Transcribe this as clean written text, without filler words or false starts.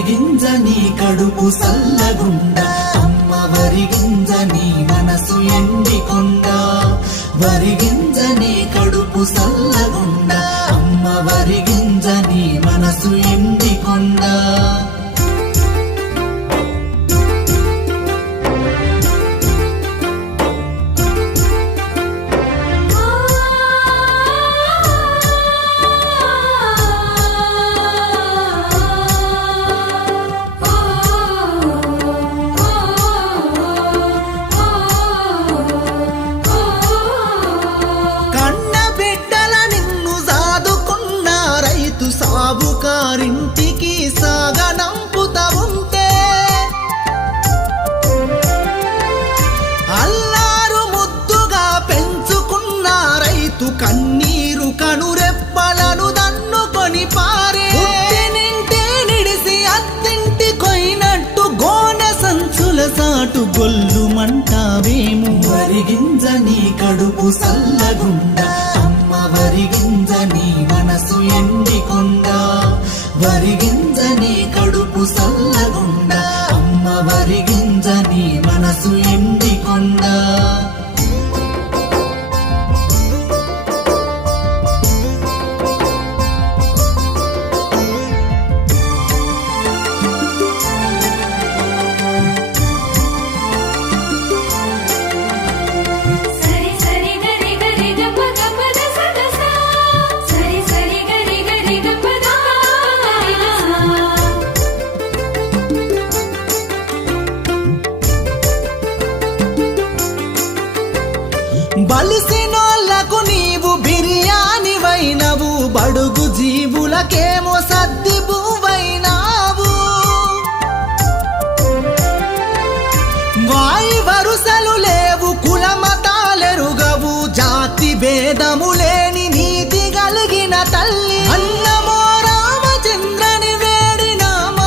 వరిగింజ నీ కడుపు సల్లగుండ అమ్మ వరిగింజ నీ మనసు ఎండికొండ వరిగింజ నీ కడుపు సల్లగుండ అమ్మ వరిగింజ నీ మనసు ఎండికొండ సాబుకారింటికి సాగనంపుతా ఉంటే అల్లారు ముద్దుగా పెంచుకున్న రైతు కన్నీరు కనురెప్పలను దన్నుకొని పారే నింటే నిడిసి అత్తింటి కొయినట్టు గోనె సంచుల సాటు గొల్లు మంటావేము వరిగింజ నీ కడుపు సల్లగుండ అమ్మ వరిగింజ నీ మనసు ఎండికొండ వరిగింజ నీ కడుపు సల్లగుండ అమ్మ వరిగింజ నీ మనసు ఎండికొండ బలిసినోళ్లకు నీవు బిర్యానీ వైనవు బడుగు జీవులకేమో సద్ది పువ్వైనావు వాయి వరుసలు లేవు కులమతాలెరుగవు జాతి భేదము లేని నీతి కలిగిన తల్లి